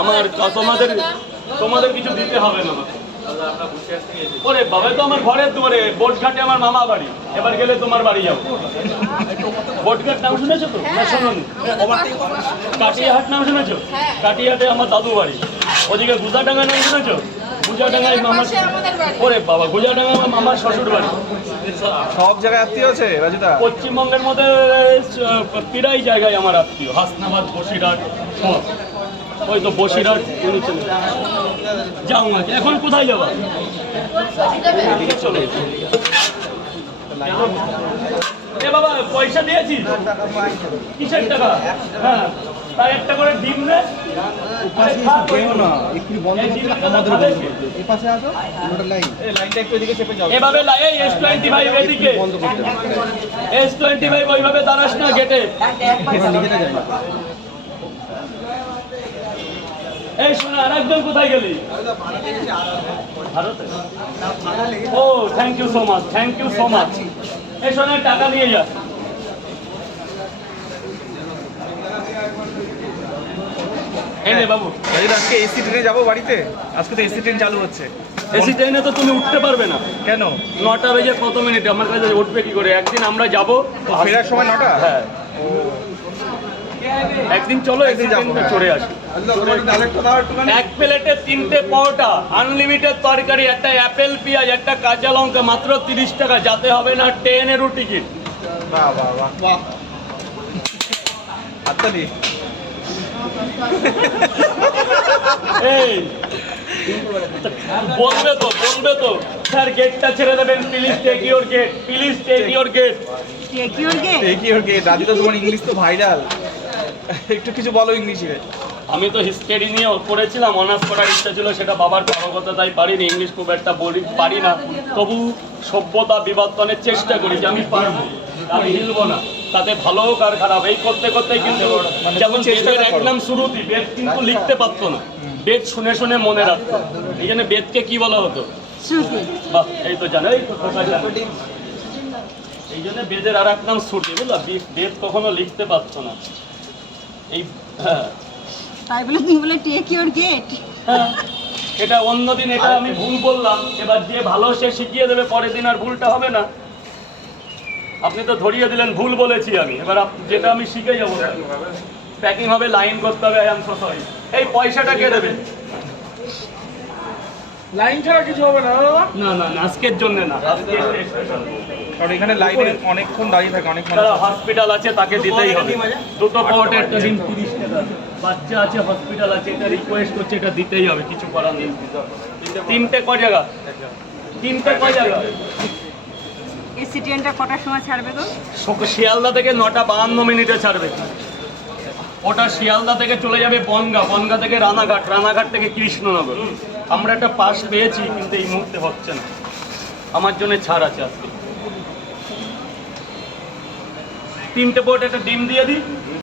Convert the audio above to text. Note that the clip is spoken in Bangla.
আমার তোমাদের কিছু দিতে হবে না আমাকে। ওরে বাবা, তো আমার ঘরের দুয়ারে বোটঘাটে আমার মামা বাড়ি, এবার গেলে তোমার বাড়ি যাবো। বোটঘাট নাম শুনেছো তো? না শোনোনি? কাটিয়াহাট নাম শুনেছো? কাটিয়াহাটে আমার দাদু বাড়ি। ওদিকে গুজাডাঙ্গা নাম শুনেছো? গুজাডাঙ্গায় মামার, ওরে বাবা, গুজাডাঙ্গা আমার মামার শ্বশুর বাড়ি। সব জায়গায় আত্মীয় আছে রাজুদা? পশ্চিমবঙ্গের মধ্যে প্রায় জায়গায় আমার আত্মীয়, হাসনাবাদ, বসিরহাট সব। ওই তো বসিরহাট যাও না, এখন কোথায় যাবা? চলে এ বাবা, পয়সা দিয়েছি। কিসের টাকা? হ্যাঁ, তার একটা করে ডিম নে। এভাবে S25 এদিকে, S25 ওইভাবে দাঁড়াস না গেটে। এই শোনা, আর একজন কোথায় গেলি? ভারতে? ও, thank you so much, thank you so much. এই শোনা, টাকা নিয়ে যা। এনে বাবু, আজকে এসি ট্রেনে যাবো বাড়িতে। আজকে তো এসি ট্রেন চালু হচ্ছে। এসি ট্রেনে তো তুমি উঠতে পারবে না। কেন? 9টা বেজে কত মিনিট, আমার কাছে উঠবে কি করে? একদিন আমরা যাবো, ফেরার সময় 9টা। হ্যাঁ, একদিন চলো, একদিন চড়ে আসি। এক প্লেটে 3টে পরোটা, আনলিমিটেড তরকারি, একটা অ্যাপেল পেঁয়াজ, একটা কাঁচা লঙ্কা, মাত্র 30 টাকা। যাতে হবে না ট্রেনেরও টিকিট। বাহ বাহ বাহ বাহ, হাততালি। এই বলবে তো স্যার, গেটটা ছেড়ে দেবেন please, take your gate, please take your gate. Raju তো তোমার ইংলিশ তো ভাইরাল, একটু কিছু বলো ইংলিশে। আমি তো হিস্ট্রি নিয়ে পড়েছিলাম, অনার্স করার ইচ্ছা ছিল, সেটা বাবার পারগতা তাই পারিনি। ইংলিশ খুব একটা পারি না, তবু সভ্যতা বিবর্তনের চেষ্টা করি যে আমি পারবো, আমি হিলবো না। তাতে ভালো হোক আর খারাপ, এই করতে করতে কিন্তু যেমন বেদের একদম শুরুতেই বেদ কিন্তু লিখতে পারতো না, বেদ শুনে শুনে মনে রাখতো। এই জন্য বেদকে কি বলা হতো? বাহ, এই তো জানো, এই তো কোথায় জানো। এই জন্য বেদের আর এক নাম শ্রুতি, বুঝলা? বেদ কখনো লিখতে পারতো না। এই তাই বলে তুমি বলে টেক ইউর গেট। এটা অন্যদিন এটা আমি ভুল বললাম, এবার যে ভালো সে শিখিয়ে দেবে, পরের দিন আর ভুলটা হবে না। আপনি তো ধরিয়ে দিলেন ভুল বলেছি আমি, এবার যেটা আমি শিখে যাবো। প্যাকিং হবে, লাইন করতে হবে। I am so sorry. এই পয়সাটা কে দেবে? লাইন ছাড়া কিছু হবে না না না, আজকের জন্য না, কারণ এখানে লাইনে অনেকক্ষণ দাঁড়িয়ে থাকে, অনেক মানুষ। হসপিটাল আছে, তাকে দিতেই হবে। দুটো পাওয়াটা একটা দিন 30 টাকা। বাচ্চা আছে, হসপিটাল আছে, এটা রিকোয়েস্ট করছে, এটা দিতেই হবে, কিছু করার নেই। 3টে কয় জায়গা? 3টে কয় জায়গা? এসি ট্রেনটা কটার সময় ছাড়বে গো? শিয়ালদা থেকে 9টা 52 মিনিটে ছাড়বে। ওটা শিয়ালদা থেকে চলে যাবে বনগা, বনগা থেকে রানাঘাট, রানাঘাট থেকে কৃষ্ণনগর। আমরা একটা পাস পেয়েছি, কিন্তু এই মুহূর্তে হচ্ছে না। আমার জন্য ছাড় আছে আজকে। 3টে পোর্ট একটা ডিম দিয়ে দিই।